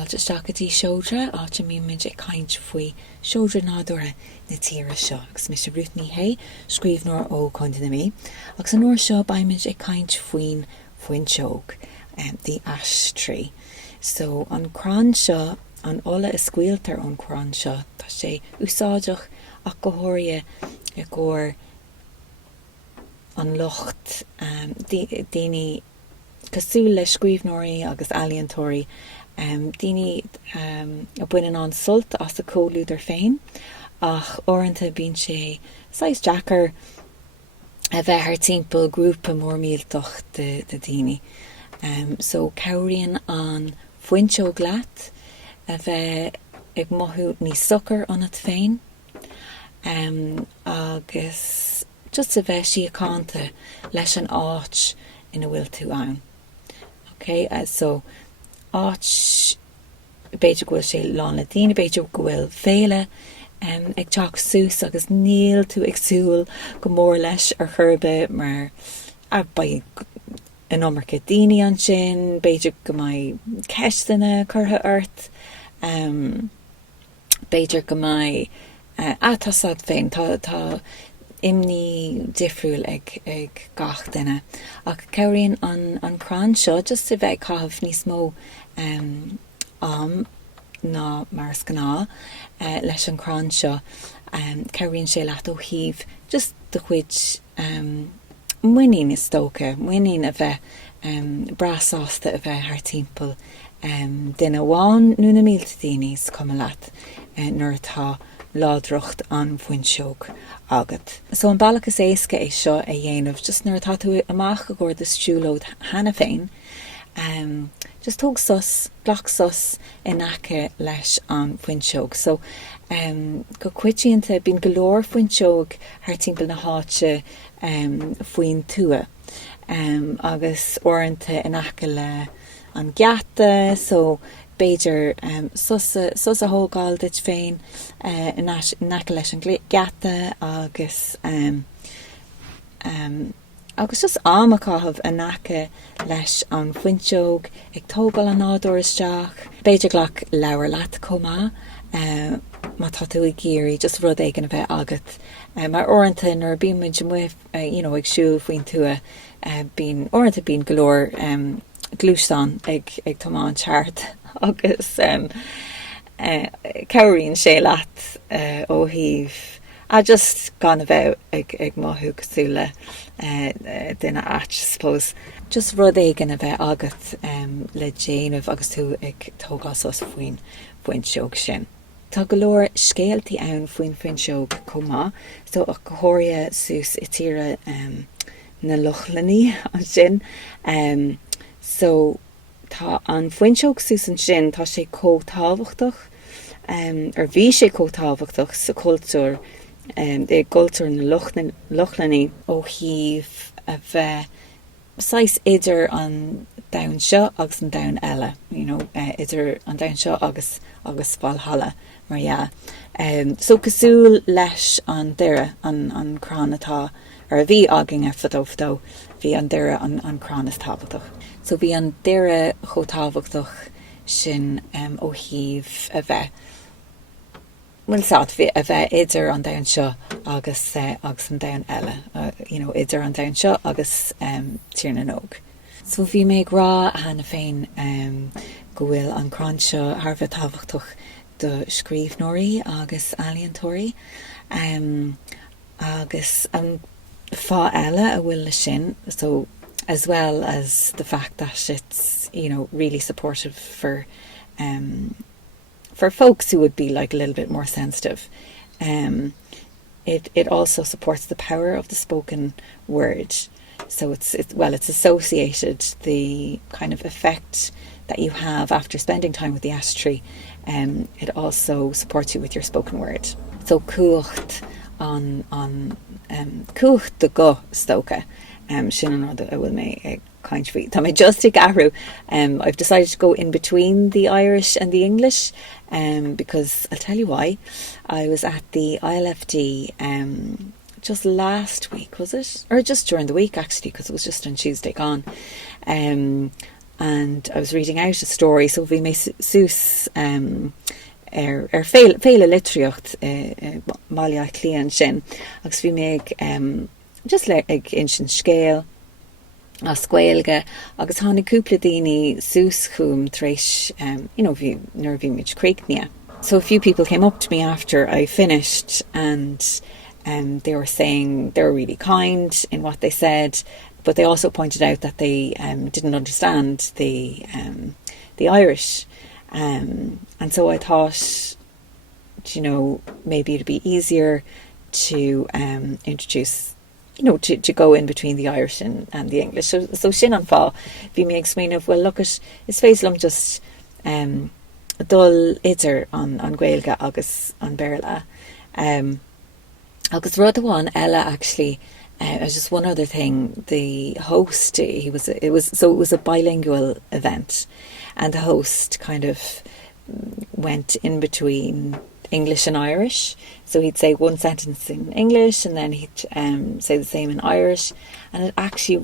fáilte stacatí Seodra áte míimiid caint faoi Seodra nádúra na tíre seo, agus mis Ruth Ní Shé scríbhneoir ó Conde na mí, agus an uair seo baimiid caint faoin Fuinseog, the ash tree. So an crán seo, an ola is scuiltar an crán seo, tá sé úsáideach ach go háirithe i gcóir an locht daoine cosú le scríbhneoirí agus ealaíontóirí daoine a baineann an sult as a cóúidir féin, ach orinthe bíonn sé sais Jackar a bheith ar timpeall grúpa mór míltach de daoine. So cairíonn an Fuinseog leat a bheith ag mothú níos sucr anat féin, agus just a bheith síocánta leis an áit ina bhfuil tú ann. Okay, so áit beidir go bhfuil sé lán le daoine, beidir go bhfuil féile ag teach sús agus níl tú ag súil go mór leis ar churbe mar ba an ommarcha daoine an sin, beidir go mai ceistena curtha ort, beidir go mai atasad féin, tá imní difriúil ag gach duine. Ach cairíonn an crán seo just a bheith caithfh níos mó ná mar scaná leis an crán seo, cairíonn sé leat ó híomh just de chuid muoín is tóca, muoín a bheith brasásta a bheith ar timpeall duine bháin nó na mílte daoine cuma leat nuair atá ládrocht an Fuinseog agat. So an bailachas éasca é seo a dhéanamh just nuair atá tú amach go gcóir de stiúlód hena féin, just tóg sus, blach sus in aice leis an Fuinseog. So go cuitíonnta bín golóir Fuinseog ar timpeall na háite faoin tua, agus orinthe in aice le an gheata, so beidir sus a hógáil dit féin in aice leis an gheata, agus agus just am a cáthmh in aice leis an Fuinseog ag tógáil an nádúr isteach, beidir ghlach leabhar leat comá má tá tú i géirí just rud éigean a bheith agat. Mar orinthe nuair bíonn muid muoh ag siúil faoin tua, bíonn orinthe bíonn golóir glúiseán ag tomáin teart, agus cairíonn sé leat ó híomh a just gan a bheith ag mothú cosú le duine áit, suppose. Just rud éigean a bheith agat le déanamh agus tú ag tógáil os faoin Fuinseog sin. Tá go leor scéaltaí ann faoin Fuinseog comá, so a go háirithe sús i tíre na Lochlaní an sin. So tá an Fuinseog sús an sin tá sé cótábhachtach, ar bhí sé cótábhachtach sa cultúr, de cultúr na Lochlaní ó híomh a bheith sais idir an dain seo agus an dain eile, idir an dain seo agus Valhalla, mar ja. So cosúil leis an deire an crán atá, ar bhí agin fadó, bhí an deire an crán is tábhachtach. So bhí an deire chotábhachtach sin ó híomh a bheith, a bheith idir an dain seo agus an dain eile, idir an dain seo agus tír na nóg. So bhí méid rá hena féin go bhfuil an crán seo thar bheith tábhachtach do scríbhneoirí agus ealaíontóirí, agus an fá eile a bhfuil le sin, so as well as the fact that it's really supportive for folks who would be like a little bit more sensitive. It also supports the power of the spoken word. So it's associated, the kind of effect that you have after spending time with the ash tree. It also supports you with your spoken word. So cuacht an cuacht de go stoka. Sin an rud a bhfuil mé ag caint faoi. Tá mé just ag ahrú. I've decided to go in between the Irish and the English, because I'll tell you why. I was at the ILFD just last week, was it? Or just during the week, actually, because it was just on Tuesday gone. and I was reading out a story, so bhí mé sús féile litríocht mála clian sin, agus bhí mé just le ag insin scéal a scoilge, agus tháinig cúpla daoine sús chum tréis, nuair bhí muid creicne. So a few people came up to me after I finished, and they were saying they were really kind in what they said, but they also pointed out that they didn't understand the Irish. And so I thought, maybe it'd be easier to introduce, to go in between the Irish and the English. So sin an fá, bhí mé ag smaoineamh, well, look, is féislum just dul idir an Gaeilge agus an Béarla. Agus rud amháin eile, actually, just one other thing. The host, it was a bilingual event, and the host kind of went in between English and Irish. So he'd say one sentence in English, and then he'd say the same in Irish, and it actually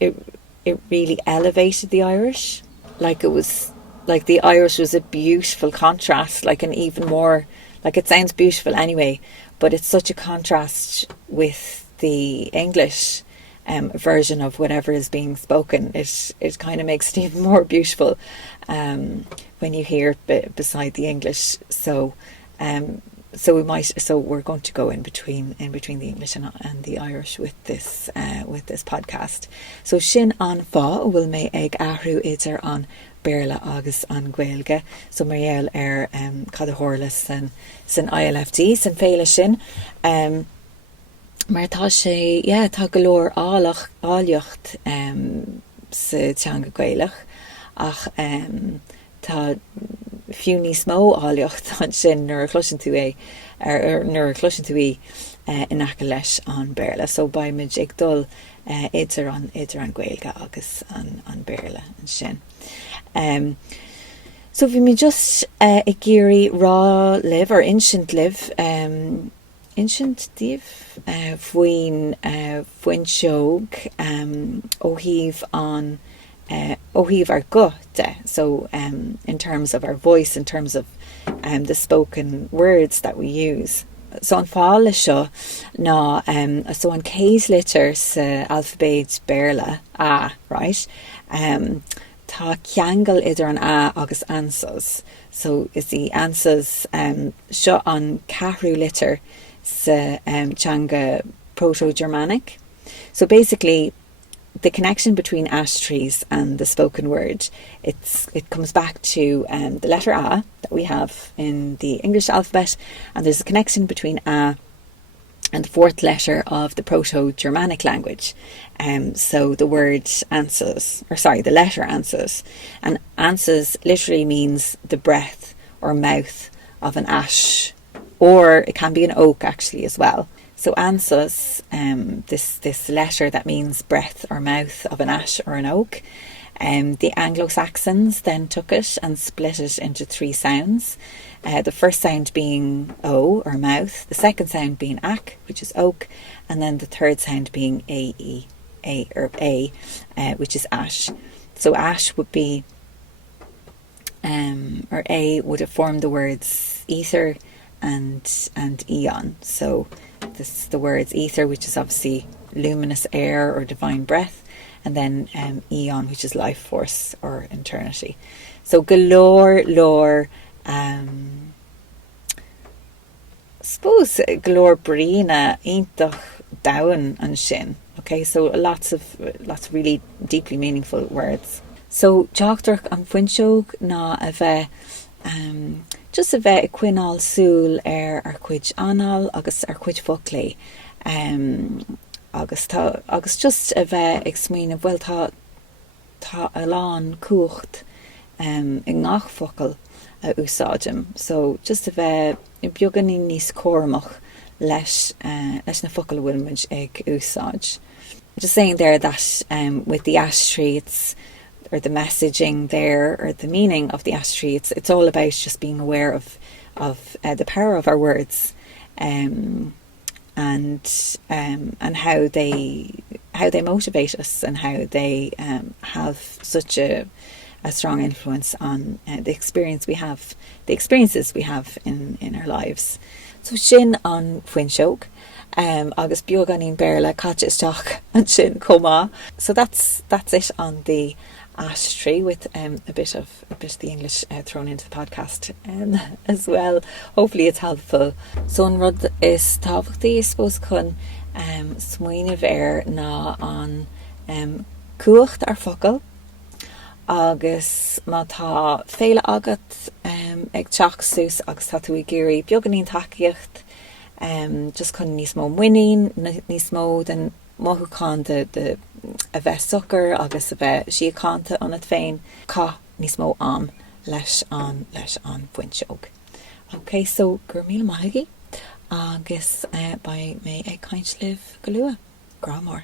really elevated the Irish. Like the Irish was a beautiful contrast, like an even more, like it sounds beautiful anyway, but it's such a contrast with the English version of whatever is being spoken. It kind of makes it even more beautiful when you hear it beside the English. So we're going to go in between the English and the Irish with this podcast. So sin an fá bhfuil mé ag ahrú idir an Béarla agus an Gaeilge, so mariaal cad a chóirla san ILFD san féile sin, mar tá sé, tá golóir áiliocht sa teanga Gaeilge, ach tá fiú níos mó áiliocht an sin nuair a chluiseann tú in aice leis an Béarla. So baimid ag dul idir an Gaeilge agus an Béarla an sin. So bhí mi just ag géirí rá libh ar insint libh, insint díobh Fuinseog óhíomh ar go de. So in terms of our voice, in terms of the spoken words that we use. So an fáil lei seo ná, so an céad litir sa alphabet Béarla, A, right? Tá ceangal idir an A agus ansas. So is the ansas seo an ceathrú litir sa teanga Proto-Germanic. So basically, the connection between ash trees and the spoken word, it comes back to the letter A that we have in the English alphabet, and there's a connection between A and the fourth letter of the Proto-Germanic language. So the word the letter ansas. And ansas literally means the breath or mouth of an ash, or it can be an oak actually as well. So ansas, this letter that means breath or mouth of an ash or an oak, the Anglo-Saxons then took it and split it into three sounds. The first sound being O, or mouth, the second sound being ak, which is oak, and then the third sound being A, which is ash. So ash would be, or A would have formed the words ether and eon. So this is the words ether, which is obviously luminous air or divine breath, and then eon, which is life force or eternity. So galore suppose galore brina intach down and shin. Okay, so lots of really deeply meaningful words. So teachtarach an Fuinseog ná a bheith just a bheith cuineál súil ar cuid anal agus ar cuid foclaí, agus just a bheith ag smaoineamh, well, tá a lán cuacht i ngach focail a úsáidim. So just a bheith I beagán níos córamach leis na focail a bhfuil muid ag úsáid. Just saying there that with the ash tree, or the messaging there, or the meaning of the ash tree, it's all about just being aware of the power of our words, and and how they motivate us, and how they have such a strong influence on the experiences we have in our lives. So sin an Fuinseog, agus beag anín béarla caite isteach an sin comá. So that's it on the ash tree, with a bit of the English thrown into the podcast as well. Hopefully it's helpful. So an rud is tábhachtaí, I suppose, chun smaoinemh ná an cuacht ar focail, agus má tá féile agat ag teach sús agus tá tú i géirí beag anín takeíocht, just chun níos mó muinín, níos mó den mothúcán de a bheith sucr agus a bheith siocánta anad féin, cá níos mó am leis an Fuinseog. Ok, so gur míle maithigí, agus ba mé ag caint libh go luath. Gra mór.